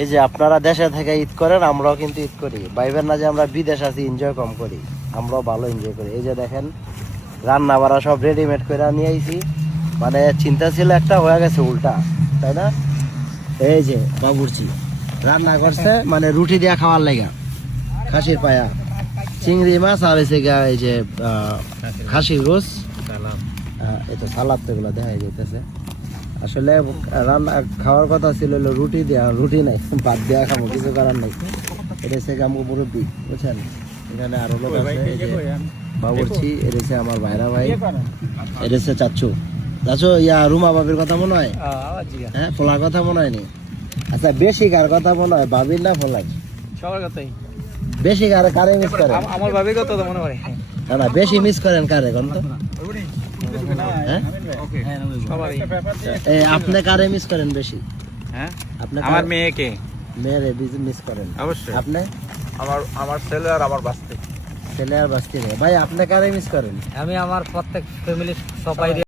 এই যে আপনারা দেশে থেকে ঈদ করেন, আমরাও কিন্তু ঈদ করি। ভাইবেন না যে আমরা বিদেশ আছি এনজয় কম করি, আমরাও ভালো এনজয় করি। এই যে দেখেন রান্না বাড়া সব রেডিমেড করে নিয়ে আইছি, মানে চিন্তা ছিল একটা, হয়ে গেছে উল্টা, তাই না? এই যে বাবুর্চি রান্না করছে মানে রুটি দিয়ে খাওয়ার লাগা, খাসির পায়া, চিংড়ি মাছ, আর এই যে খাসির গোস, এই তো সালাদ, তো এগুলো দেখা যাইতেছে। আসলে রান্না খাওয়ার কথা ছিল রুটি দেওয়া, রুটি নাই, ভাত দেওয়া খাবো, কিছু করার নাই। এটা হচ্ছে আমগো মুরব্বি, বুঝছেন? এখানে আরো লোক আছে, এই যে বাবুর্চি, এটা হচ্ছে আমার ভাইরা ভাই, এটা হচ্ছে চাচ্ছু। চাচ্ছু ইয়া রুমা বাবির কথা মনে হয়? হ্যাঁ, ফোলার কথা মনে হয়নি? আচ্ছা, বেশি কার কথা মনে হয়, বাবির না ফোলার? সবার কথাই বেশি কারে মিস করেন? আমার ভাবির কথা তো মনে হয়। না না, বেশি মিস করেন কারে কোন তো? হ্যাঁ, এই আপনি কারে মিস করেন বেশি? হ্যাঁ, আপনি আমার মেয়েকে। মেয়েরে মিস করেন অবশ্যই। আপনি? আমার ছেলে আর আমার বাস্তি। ছেলে আর বাস্তি রে। ভাই আপনি কারে মিস করেন? আমি আমার প্রত্যেক ফ্যামিলির সবাই